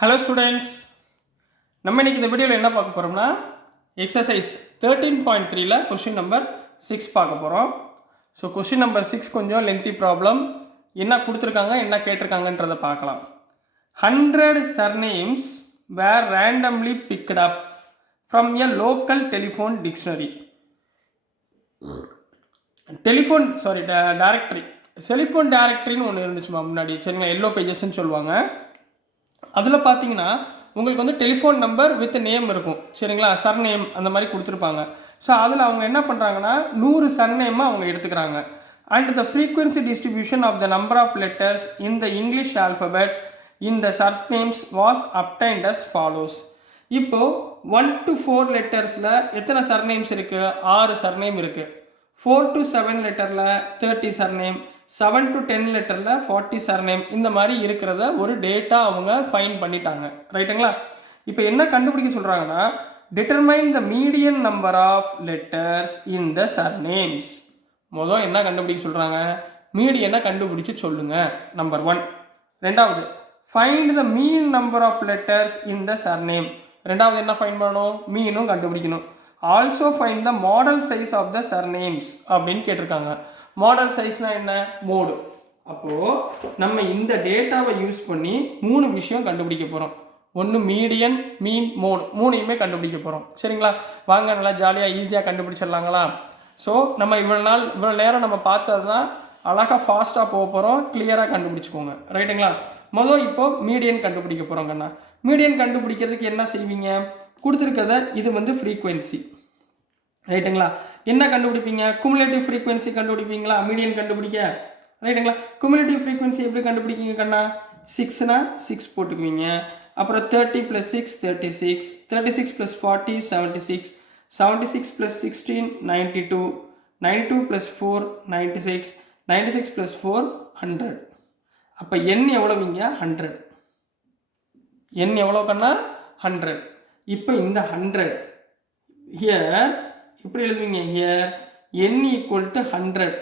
Hello students, நம்ம இன்றைக்கி இந்த வீடியோவில் என்ன பார்க்க போகிறோம்னா எக்ஸசைஸ் 13.3ல் கொஷின் நம்பர் 6 பார்க்க போகிறோம். ஸோ கொஷின் நம்பர் 6 கொஞ்சம் லென்த்தி ப்ராப்ளம். என்ன கொடுத்துருக்காங்க, என்ன கேட்டிருக்காங்கன்றதை பார்க்கலாம். 100 surnames were randomly picked up from a local telephone dictionary. Directory telephone டைரக்டரின்னு ஒன்று இருந்துச்சுமா முன்னாடி, சரிங்களா? எல்லோ பேஜஸ்ன்னு சொல்லுவாங்க. அதில் பார்த்தீங்கன்னா உங்களுக்கு வந்து டெலிஃபோன் நம்பர் வித் நேம் இருக்கும், சரிங்களா? சர்நேம் அந்த மாதிரி கொடுத்துருப்பாங்க. ஸோ அதில் அவங்க என்ன பண்ணுறாங்கன்னா 100 சர்நேமை அவங்க எடுத்துக்கிறாங்க. And the frequency distribution of the number of letters in the English alphabets in the surnames was obtained as follows. இப்போது 1 to 4 லெட்டர்ஸில் எத்தனை சர்நேம்ஸ் இருக்குது? 6 சர்நேம் இருக்குது. 4 to 7 லெட்டரில் 30 சர்நேம், 7 to 10 லெட்டரில் 40 சர்நேம், இந்த மாதிரி இருக்கிறத ஒரு டேட்டா அவங்க ஃபைன் பண்ணிட்டாங்க, ரைட்டுங்களா? இப்போ என்ன கண்டுபிடிக்க சொல்கிறாங்கன்னா, determine the median number of letters in the surnames. மொதல் என்ன கண்டுபிடிக்க சொல்கிறாங்க? மீடியனை கண்டுபிடிச்சு சொல்லுங்க, நம்பர் 1. ரெண்டாவது, find the mean number of letters in the surname. ரெண்டாவது என்ன ஃபைன் பண்ணணும்? மீனும் கண்டுபிடிக்கணும். Also find the modal size of the surnames அப்படின்னு கேட்டிருக்காங்க. மாடல் சைஸ்னால் என்ன? மோடு. அப்போது நம்ம இந்த டேட்டாவை யூஸ் பண்ணி 3 விஷயம் கண்டுபிடிக்க போகிறோம். ஒன்று மீடியன், மீன், மோடு, 3யுமே கண்டுபிடிக்க போகிறோம், சரிங்களா? வாங்க, நல்லா ஜாலியாக ஈஸியாக கண்டுபிடிச்சிடலாங்களா? ஸோ நம்ம இவ்வளோ நேரம் நம்ம பார்த்தது தான் அழகாக ஃபாஸ்ட்டாக போக போகிறோம். கிளியராக கண்டுபிடிச்சிக்கோங்க, ரைட்டுங்களா? முதல் இப்போது மீடியன் கண்டுபிடிக்க போகிறோங்கண்ணா. மீடியன் கண்டுபிடிக்கிறதுக்கு என்ன செய்வீங்க? கொடுத்துருக்கத இது வந்து ஃப்ரீக்வன்சி, ரைட்டுங்களா? என்ன கண்டுபிடிப்பீங்க? குமுலேட்டிவ் ஃப்ரீக்வன்சி கண்டுபிடிப்பீங்களா மீடியன் கண்டுபிடிக்க, ரைட்டுங்களா? குமுலேட்டிவ் ஃப்ரீக்வன்சி எப்படி கண்டுபிடிக்கிங்க கண்ணா? 6னா 6 போட்டுக்குவீங்க. அப்புறம் 30 + 6 36, 36 + 40 76, 76 + 16 92, 92 + 4 96, 96 + 4 100. அப்போ n எவ்வளவுங்க? 100. n எவ்வளோ கண்ணா? 100. இப்போ இந்த 100 ஹியர் எப்படி எழுதுவீங்க? Here n = 100.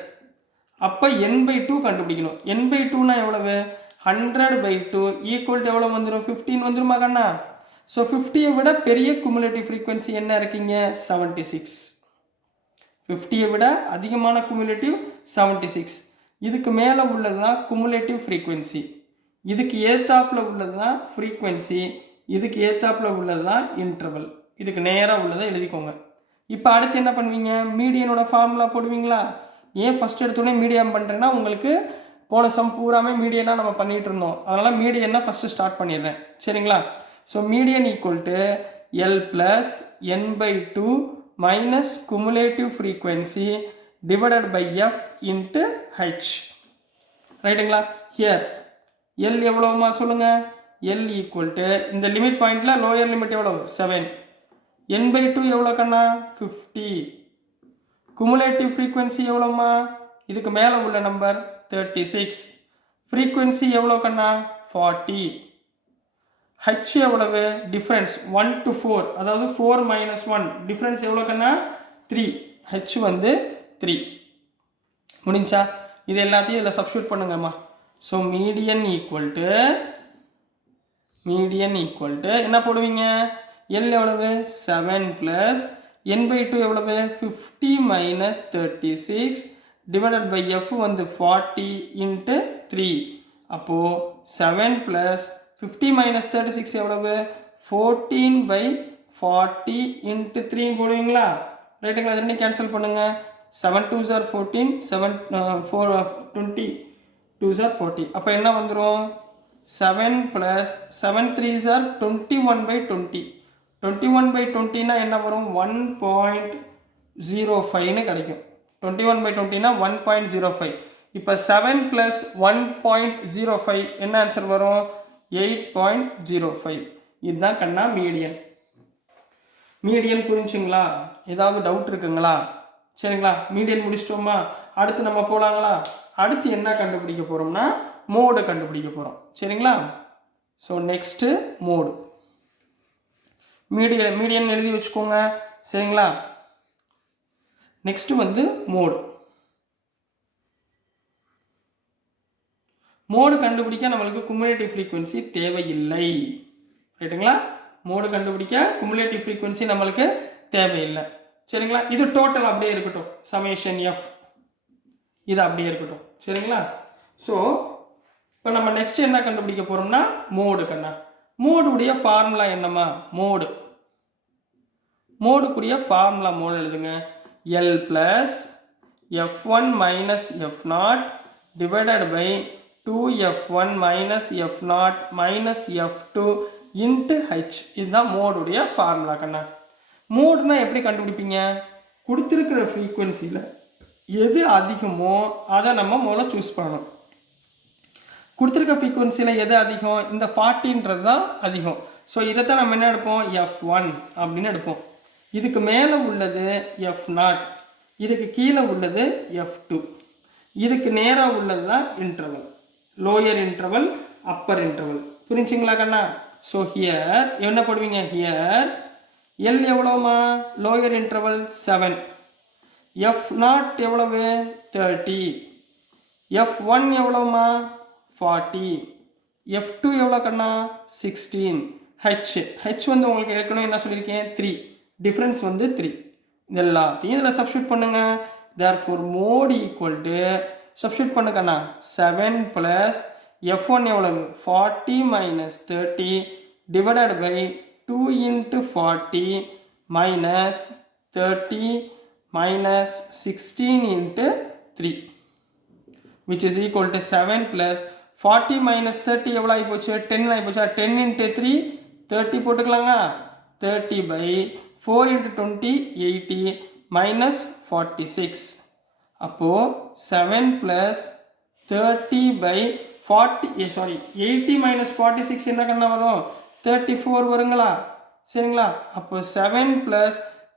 அப்போ n/2 கண்டுபிடிக்கணும். n/2னா எவ்வளவு? 100/2 ஈக்குவல் எவ்வளோ வந்துடும்? 15 வந்துருமா கண்ணா? ஸோ 50யை விட பெரிய குமுலேட்டிவ் ஃப்ரீக்வன்சி என்ன இருக்குங்க? 76. 50யை விட அதிகமான குமுலேட்டிவ் 76. இதுக்கு மேலே உள்ளது தான் குமுலேட்டிவ் ஃப்ரீக்வன்சி. இதுக்கு ஏத்தாப்பில் உள்ளது தான் ஃப்ரீக்வன்சி. இதுக்கு ஏத்தாப்பில் உள்ளது தான் இன்டர்வல். இதுக்கு நேராக உள்ளதை எழுதிக்கோங்க. இப்போ அடுத்து என்ன பண்ணுவீங்க? மீடியனோட ஃபார்முலா போடுவீங்களா? ஏன் ஃபஸ்ட் எடுத்தோடனே மீடியம் பண்ணுறேன்னா, உங்களுக்கு போன சம் பூராமே மீடியனாக நம்ம பண்ணிகிட்டு இருந்தோம். அதனால் மீடியன்னா ஃபஸ்ட்டு ஸ்டார்ட் பண்ணிடுறேன், சரிங்களா? So median = L + n/2 minus cumulative frequency divided by F × H, ரைட்டுங்களா? ஹியர் L எவ்வளோமா சொல்லுங்கள்? L = இந்த லிமிட் பாயிண்டில் லோயர் லிமிட் எவ்வளோ? 7. n/2 எவ்வளோ கண்ணா? 50. குமுலேட்டிவ் ஃப்ரீக்வன்சி எவ்வளோம்மா? இதுக்கு மேலே உள்ள நம்பர் 36. ஃப்ரீக்வன்சி எவ்வளோ கண்ணா? 40. H எவ்வளவு? டிஃப்ரென்ஸ் 1 to 4, அதாவது 4 - 1 டிஃப்ரென்ஸ் எவ்வளோ கண்ணா? 3. H வந்து 3. முடிஞ்சா? இது எல்லாத்தையும் இதில் சப்ஸ்டியூட் பண்ணுங்கம்மா. ஸோ மீடியன் ஈக்குவல்ட்டு என்ன போடுவீங்க? L எவ்வளவு? 7 + n/2 எவ்வளவு? 50 - 36 டிவைடட் பை F வந்து 40 × 3. அப்போது 7 + 50 - 36 எவ்வளவு? 14/40 × 3 போடுவீங்களா? ரைட்டுங்களா? ரெண்டையும் கேன்சல் பண்ணுங்கள். 7 2s are 14, 20 2s are 40. அப்போ என்ன வந்துடும்? 7 + 7 3s are 21/20. 21/20னா என்ன வரும்? 1.05ன்னு கிடைக்கும். 21/20னா 1.05. இப்போ 7 + 1.05 என்ன ஆன்சர் வரும்? 8.05. இதுதான் கண்ணா மீடியன். மீடியன் புரிஞ்சுங்களா? ஏதாவது டவுட் இருக்குங்களா? சரிங்களா? மீடியன் முடிச்சிட்டோமா? அடுத்து நம்ம போகலாங்களா? அடுத்து என்ன கண்டுபிடிக்க போகிறோம்னா மோடு கண்டுபிடிக்க போகிறோம், சரிங்களா? So next mode. மீடியன் எழுதி வச்சுக்கோங்க, சரிங்களா? நெக்ஸ்ட்டு வந்து மோடு கண்டுபிடிக்க நம்மளுக்கு குமுலேட்டிவ் ஃப்ரீக்வன்சி தேவையில்லை. ரைட்டுங்களா? மோடு கண்டுபிடிக்க குமுலேட்டிவ் ஃப்ரீக்வன்சி நம்மளுக்கு தேவையில்லை. சரிங்களா? இது டோட்டல் அப்படியே இருக்கட்டும், சமேஷன் எஃப் இது அப்படியே இருக்கட்டும். சரிங்களா? ஸோ இப்போ நம்ம நெக்ஸ்ட் என்ன கண்டுபிடிக்க போகிறோம்னா மோடு கண்ணா. மோடுடைய ஃபார்முலா என்னம்மா? மோடுக்குரிய ஃபார்முலா மோடு எழுதுங்க. L plus f1 minus f0 divided by 2f1 minus f0 minus f2 into h. இதுதான் மோடுடைய ஃபார்முலா கண்ணா. மோடுனா எப்படி கண்டுபிடிப்பீங்க? கொடுத்துருக்கிற ஃப்ரீக்குவென்சியில் எது அதிகமோ அதை நம்ம முதல்ல சூஸ் பண்ணணும். கொடுத்துருக்க ஃப்ரீக்குவென்சியில் எது அதிகம்? இந்த 40ன்றது தான் அதிகம். ஸோ இதை தான் நம்ம என்ன எடுப்போம்? f1 அப்படின்னு எடுப்போம். இதுக்கு மேலே உள்ளது f0, இதுக்கு கீழே உள்ளது f2, இதுக்கு நேராக உள்ளது தான் interval, lower interval, upper interval. புரிஞ்சுங்களா கண்ணா? ஸோ ஹியர் என்ன போடுவீங்க? ஹியர் எல் எவ்வளோமா? லோயர் இன்டர்வல் 7, f0 எவ்வளவு? 30, f1 எவ்வளோமா? 40, f2 எவ்வளோ கண்ணா? 16, h வந்து உங்களுக்கு ஏற்கனவே என்ன சொல்லியிருக்கேன்? 3, டிஃப்ரென்ஸ் வந்து 3. இது எல்லாத்தையும் இதில் சப்ஸ்டியூட் பண்ணுங்க. Therefore mode equal to substitute பண்ணுங்கண்ணா 7 ப்ளஸ் f1 எவ்வளவு? 40 minus 30 divided by 2 into 40 minus 30 minus 16 into 3 which is equal to 7 plus 40 minus 30 எவ்வளோ ஆகிப்போச்சு? 10 ஆகிப்போச்சா? 10 into 3 30 போட்டுக்கலாங்க. 30 by 4 into 20 80 minus 46. அப்போது 7 plus 30 by 80 minus 46 என்ன கண்ணா வரும்? 34 வருங்களா? சரிங்களா? அப்போ 7 plus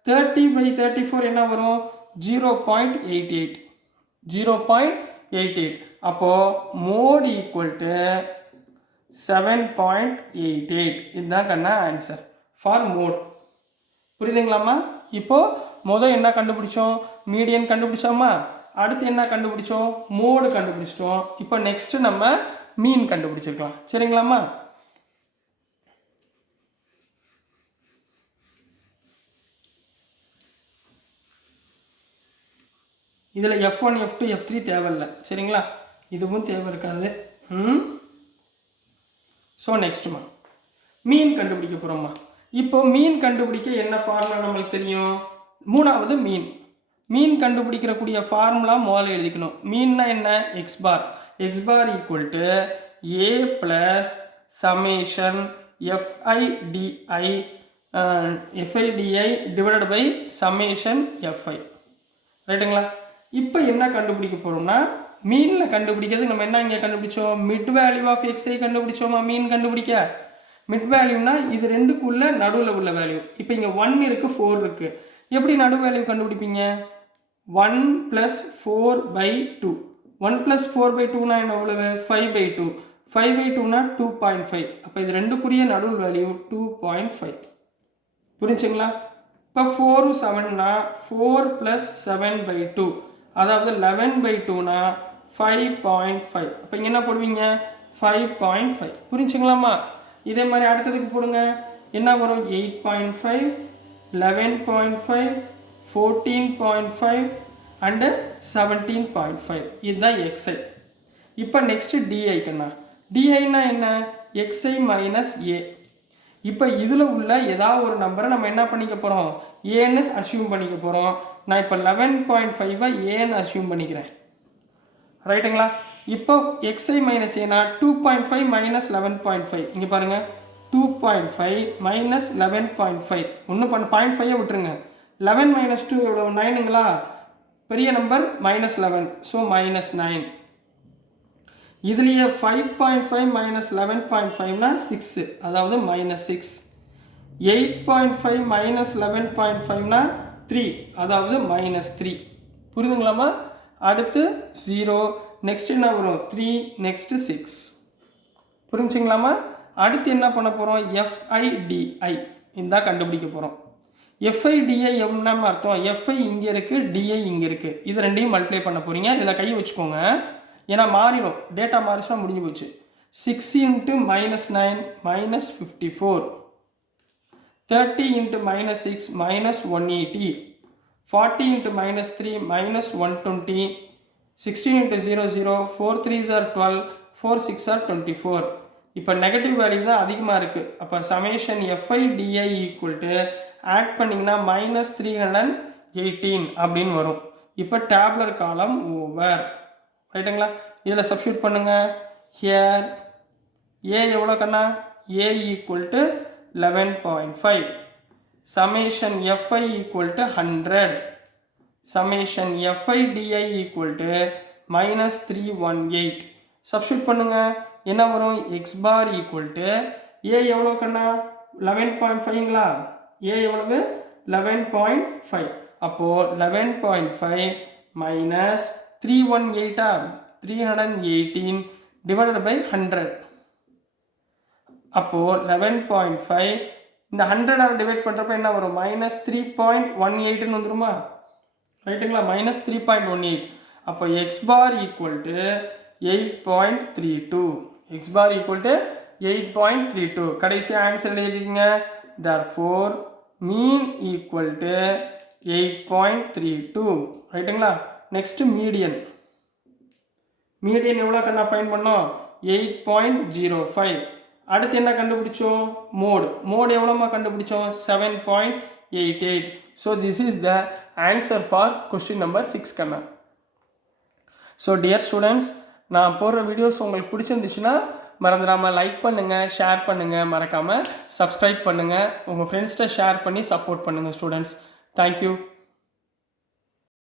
30 by 34 என்ன வரும்? 0.88. 0.88. அப்போது மோட் ஈக்குவல் டு 7.88. இதுதான் கண்ணா ஆன்சர் ஃபார் மோட். புரியுதுங்களாம்மா? இப்போது என்ன கண்டுபிடிச்சோம்? மீடியன் கண்டுபிடிச்சோமா? அடுத்து என்ன கண்டுபிடிச்சோம்? மோடு கண்டுபிடிச்சிட்டோம். இப்போ நெக்ஸ்ட்டு நம்ம மீன் கண்டுபிடிச்சிருக்கலாம். சரிங்களாம்மா? இதில் f1 f2 f3 தேவையில்லை. சரிங்களா? இதுவும் தேவை இருக்காது. ஸோ நெக்ஸ்ட்டுமா மீன் கண்டுபிடிக்க போகிறோம்மா. இப்போ மீன் கண்டுபிடிக்க என்ன ஃபார்முலா நம்மளுக்கு தெரியும்? மூணாவது மீன் கண்டுபிடிக்கிறக்கூடிய ஃபார்முலா முதல்ல எழுதிக்கணும். மீன்னா என்ன? X bar equal to A plus summation FIDI divided by summation FI. ரைட்டுங்களா? இப்போ என்ன கண்டுபிடிக்க போகிறோம்னா மீனில் கண்டுபிடிக்கிறது நம்ம என்ன இங்கே கண்டுபிடிச்சோம்? மிட் வேல்யூ ஆஃப் எக்ஸை கண்டுபிடிச்சோமா? மீன் கண்டுபிடிக்க மிட் வேல்யூனா இது ரெண்டுக்குள்ள நடுவில் உள்ள வேல்யூ. இப்போ இங்கே 1 இருக்குது, 4 இருக்குது. எப்படி நடு வேல்யூ கண்டுபிடிப்பீங்க? 1 + 4/2. 1 + 4/2னா எவ்வளவு? 5/2. 5/2னா 2.5. அப்போ இது ரெண்டுக்குரிய நடுவில் வேல்யூ 2.5. புரிஞ்சுங்களா? இப்போ 4 7னா 4 + 7/2, அதாவது 11/2னா 5.5. அப்போ இங்கே என்ன போடுவீங்க? 5.5. புரிஞ்சுங்களாம்மா? இதே மாதிரி அடுத்ததுக்கு போடுங்க. என்ன வரும்? 8.5, 11.5, 14.5 அண்டு 17.5. இதுதான் எக்ஸ்ஐ. இப்போ நெக்ஸ்ட்டு டிஐ கண்ணா. டிஐனா என்ன? எக்ஸ்ஐ மைனஸ் ஏ. இப்போ இதில் உள்ள ஏதாவது ஒரு நம்பரை நம்ம என்ன பண்ணிக்க போகிறோம்? ஏன்னு அசியூம் பண்ணிக்க போகிறோம். நான் இப்போ 11.5 ஏன்னு அசியூம் பண்ணிக்கிறேன். ரைட்டுங்களா? இப்போ எக்ஸ்ஐ மைனஸ் ஏனா 2.5 மைனஸ் 11.5. இங்கே பாருங்கள், 2.5 மைனஸ் 11.5. ஒன்றும் 0.5 விட்டுருங்க. 11 மைனஸ் 2 எவ்வளோ? 9ங்களா? பெரிய நம்பர் -11. ஸோ -9. இதுலேயே 5.5 மைனஸ் 11.5னா 6, அதாவது -6. 8.5 மைனஸ் 11.5னா 3, அதாவது -3. புரியுதுங்களாம்மா? அடுத்து 0, நெக்ஸ்ட் என்ன வரும்? 3, நெக்ஸ்ட் 6. புரிஞ்சுங்களாம்மா? அடுத்து என்ன பண்ண போகிறோம்? எஃப்ஐடிஐ இந்த கண்டுபிடிக்க போகிறோம். எஃப்ஐடிஐ என்ன அர்த்தம்? எஃப்ஐ இங்கே இருக்குது, டிஐ இங்கே இருக்குது. இது ரெண்டையும் மல்டிப்ளை பண்ண போகிறீங்க. இதில் கை வச்சுக்கோங்க, ஏன்னா மாறிடும். டேட்டா மாறிச்சுன்னா முடிஞ்சு போச்சு. 6 into minus 9 minus 54. 30 into minus 6 minus 180. 40 into minus 3 minus 120. 16 into 0 0. 4 3s are 12. 4 6 are 24. இப்போ நெகட்டிவ் வேல்யூ தான் அதிகமாக இருக்குது. அப்போ summation FI DI equal to add பண்ணிங்கன்னா மைனஸ் 318 அப்படின்னு வரும். இப்போ டேப்லர் காலம் ஓவர். ரைட்டுங்களா? இதில் சப்ஸ்டியூட் பண்ணுங்கள். ஹியர் ஏ எவ்வளோ கண்ணா? A equal to 11.5. Summation FI equal to 100. Summation FI DI equal to minus 318. Substitute பண்ணுங்கள். என்ன வரும்? X bar equal to A எவ்வளோ கண்ணா? 11.5ங்களா? ஏ எவ்வளவு? 11.5. அப்போது 11.5 மைனஸ் 318 318 டிவைடட் பை 100. அப்போது 11.5 இந்த 100 டிவைட் பண்ணுறப்ப என்ன வரும்? மைனஸ் 3.18ன்னு வந்துருமா? ரைட்டுங்களா? மைனஸ் 3.18. அப்போ X bar equal to 8.32. X bar equal to 8.32. கடைசி ஆன்சர் எழுதிருக்கீங்க. therefore mean equal to 8.32. ரைட்டுங்களா? Next median. மீடியன் எவ்வளோ கண்ணா ஃபைன் பண்ணோம்? 8.05. அடுத்து என்ன கண்டுபிடிச்சோம்? மோடு எவ்வளோமா கண்டுபிடிச்சோம்? 7.88. So this is the answer for question number 6 கண்ணா. ஸோ டியர் ஸ்டூடெண்ட்ஸ், நான் போடுற வீடியோஸ் உங்களுக்கு பிடிச்சிருந்துச்சுன்னா மறந்துடாமல் லைக் பண்ணுங்கள், ஷேர் பண்ணுங்கள், மறக்காமல் சப்ஸ்கிரைப் பண்ணுங்கள், உங்கள் ஃப்ரெண்ட்ஸ்கிட்ட ஷேர் பண்ணி சப்போர்ட் பண்ணுங்கள் ஸ்டூடெண்ட்ஸ். தேங்க்யூ.